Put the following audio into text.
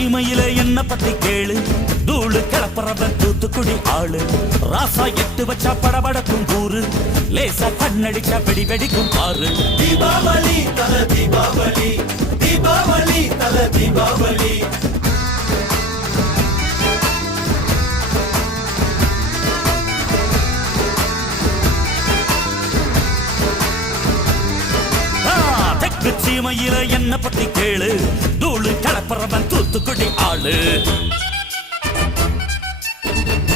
சீமையில என்ன பத்தி கேளு, தூளு கிளப்புறவன் தூத்துக்குடி ஆளு. ராசா எட்டு வச்சா படபடக்கும் கூறு, லேசா கண்ணடிச்சா வெடி வெடிக்கும் பாரு. தீபாவளி தல தீபாவளி, தீபாவளி தல தீபாவளி. தெற்கு சீமையில என்ன பத்தி கேளு, தூளு கிளப்புறவன் தூத்துக்குடி ஆளு.